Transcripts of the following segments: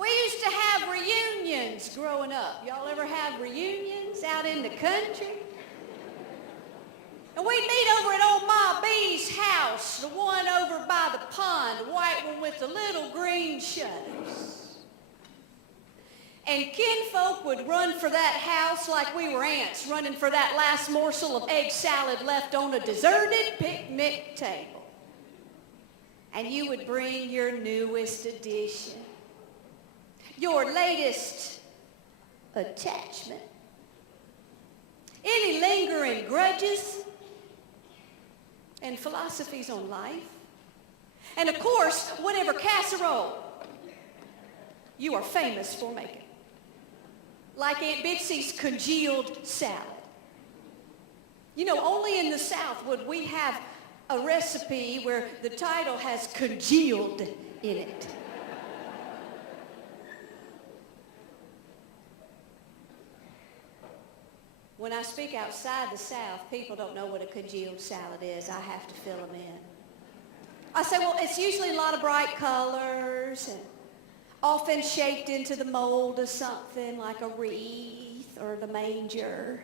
We used to have reunions growing up. Y'all ever have reunions out in the country? And we'd meet over at old Ma B's house, the one over by the pond, the white one with the little green shutters. And kinfolk would run for that house like we were ants running for that last morsel of egg salad left on a deserted picnic table. And you would bring your newest addition, your latest attachment, any lingering grudges and philosophies on life, and of course, whatever casserole you are famous for making, like Aunt Bitsy's congealed salad. You know, only in the South would we have a recipe where the title has congealed in it. When I speak outside the South, people don't know what a congealed salad is. I have to fill them in. I say, well, it's usually a lot of bright colors and often shaped into the mold of something like a wreath or the manger.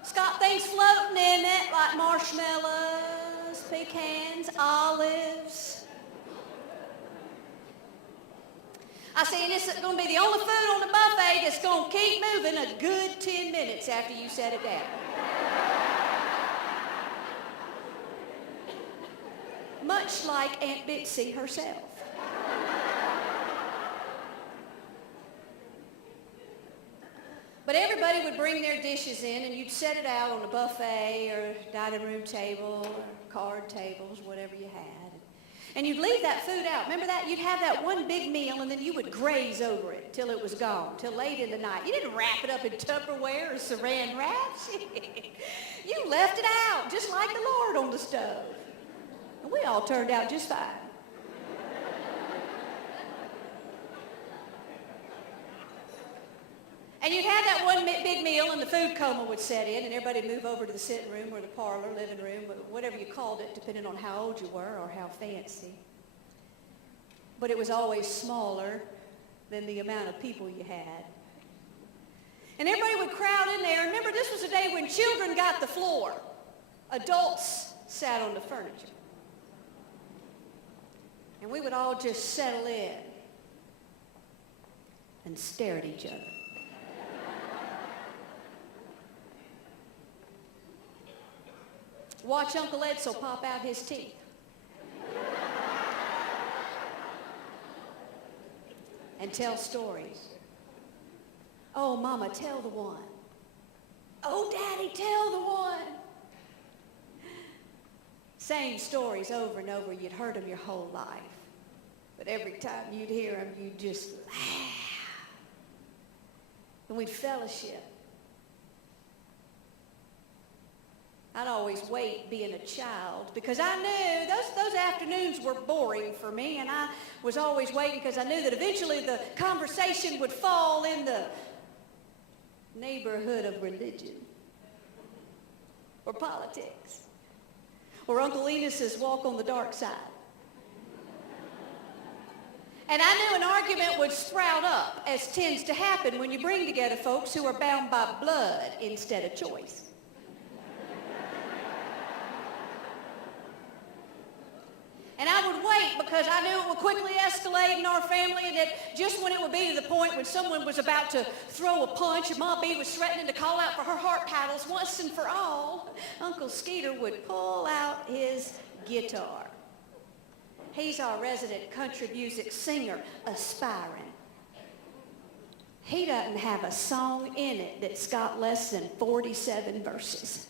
It's got things floating in it like marshmallows, pecans, olives. I say, and it's going to be the only food on the buffet that's going to keep moving a good 10 minutes after you set it down. Much like Aunt Bitsy herself. But everybody would bring their dishes in, and you'd set it out on a buffet or dining room table or card tables, whatever you had. And you'd leave that food out. Remember that? You'd have that one big meal, and then you would graze over it till it was gone, till late in the night. You didn't wrap it up in Tupperware or saran wraps. You left it out, just like the Lord on the stove. And we all turned out just fine. And you'd have that one big meal, and the food coma would set in, and everybody would move over to the sitting room or the parlor, living room, whatever you called it, depending on how old you were or how fancy. But it was always smaller than the amount of people you had. And everybody would crowd in there. Remember, this was a day when children got the floor. Adults sat on the furniture. And we would all just settle in and stare at each other. Watch Uncle Edsel pop out his teeth. And tell stories. Oh, Mama, tell the one. Oh, Daddy, tell the one. Same stories over and over. You'd heard them your whole life. But every time you'd hear them, you'd just laugh. And we'd fellowship. I'd always wait being a child because I knew those afternoons were boring for me, and I was always waiting because I knew that eventually the conversation would fall in the neighborhood of religion or politics or Uncle Enos's walk on the dark side. And I knew an argument would sprout up, as tends to happen when you bring together folks who are bound by blood instead of choice. And I would wait because I knew it would quickly escalate in our family, and that just when it would be to the point when someone was about to throw a punch and Ma B was threatening to call out for her heart paddles once and for all, Uncle Skeeter would pull out his guitar. He's our resident country music singer, aspiring. He doesn't have a song in it that's got less than 47 verses.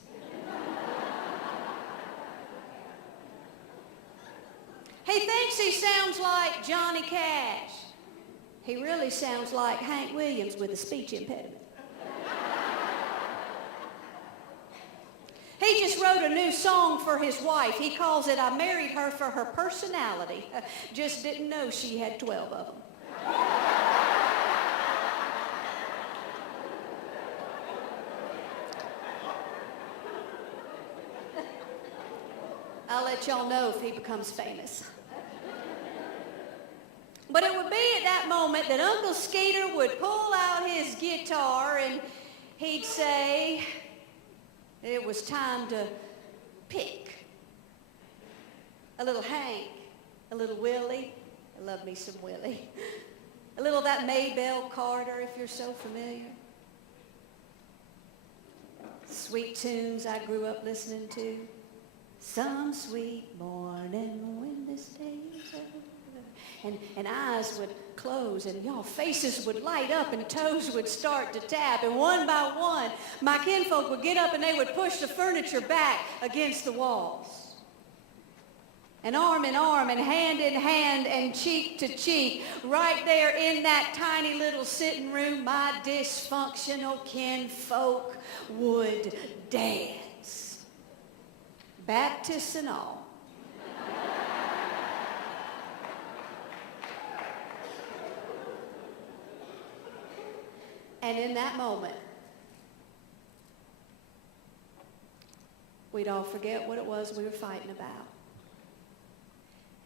He thinks he sounds like Johnny Cash. He really sounds like Hank Williams with a speech impediment. He just wrote a new song for his wife. He calls it, I Married Her for Her Personality. Just didn't know she had 12 of them. I'll let y'all know if he becomes famous. that moment that Uncle Skeeter would pull out his guitar and he'd say it was time to pick. A little Hank, a little Willie. I love me some Willie. A little of that Maybelle Carter, if you're so familiar. Sweet tunes I grew up listening to. Some sweet morning when this day is over. And eyes would close and y'all faces would light up and toes would start to tap. And one by one, my kinfolk would get up and they would push the furniture back against the walls. And arm in arm and hand in hand and cheek to cheek, right there in that tiny little sitting room, my dysfunctional kinfolk would dance. Baptists and all. And in that moment, we'd all forget what it was we were fighting about.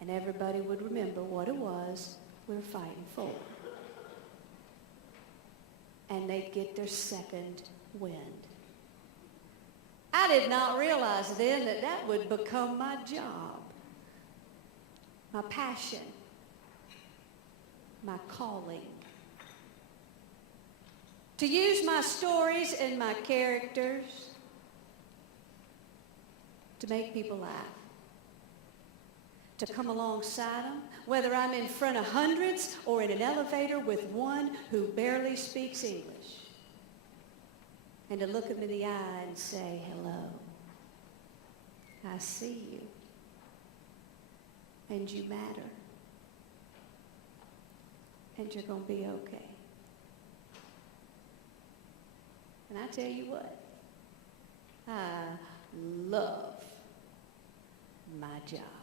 And everybody would remember what it was we were fighting for. And they'd get their second wind. I did not realize then that that would become my job, my passion, my calling. To use my stories and my characters to make people laugh. To come alongside them, whether I'm in front of hundreds or in an elevator with one who barely speaks English. And to look them in the eye and say, hello, I see you, and you matter, and you're going to be okay. And I tell you what, I love my job.